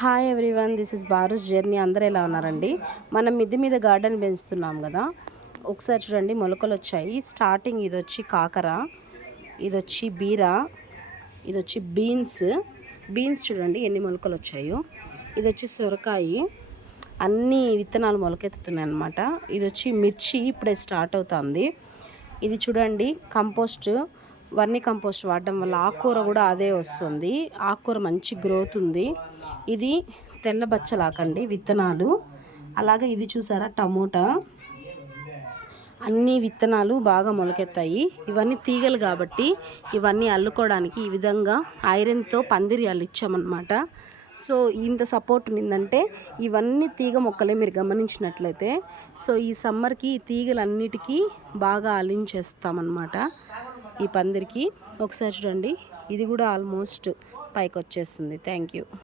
Hi everyone, this is Baru's journey. అందరూ ఎలా ఉన్నారండి? మనం మిద్ది మీద గార్డెన్ పెంచుతున్నాం కదా. ఒకసారి చూడండి, మొలకలు వచ్చాయి. స్టార్టింగ్ ఇది వచ్చి కాకర, ఇది వచ్చి బీర, ఇది వచ్చి బీన్స్ చూడండి ఎన్ని మొలకలు వచ్చాయో. ఇది వచ్చి సొరకాయ. అన్ని విత్తనాలు మొలకెత్తుతున్నాయి అన్నమాట. ఇది వచ్చి మిర్చి ఇప్పుడే స్టార్ట్ అవుతుంది. ఇది చూడండి కంపోస్ట్, వర్మి కంపోస్ట్ వాడడం వల్ల ఆకుకూర కూడా అదే వస్తుంది. ఆకుకూర మంచి గ్రోత్ ఉంది. ఇది తెల్ల బచ్చలాకండి విత్తనాలు. అలాగే ఇది చూసారా టమోటా. అన్ని విత్తనాలు బాగా మొలకెత్తాయి. ఇవన్నీ తీగలు కాబట్టి ఇవన్నీ అల్లుకోవడానికి ఈ విధంగా ఐరన్తో పందిరి అల్లిచ్చామన్నమాట. సో ఇంత సపోర్ట్ ఉందంటే ఇవన్నీ తీగ మొక్కలే మీరు గమనించినట్లయితే. సో ఈ సమ్మర్కి ఈ తీగలన్నిటికీ బాగా అల్లించేస్తామన్నమాట ఈ పందిరికి. ఒకసారి చూడండి, ఇది కూడా ఆల్మోస్ట్ పైకి వచ్చేస్తుంది. Thank you.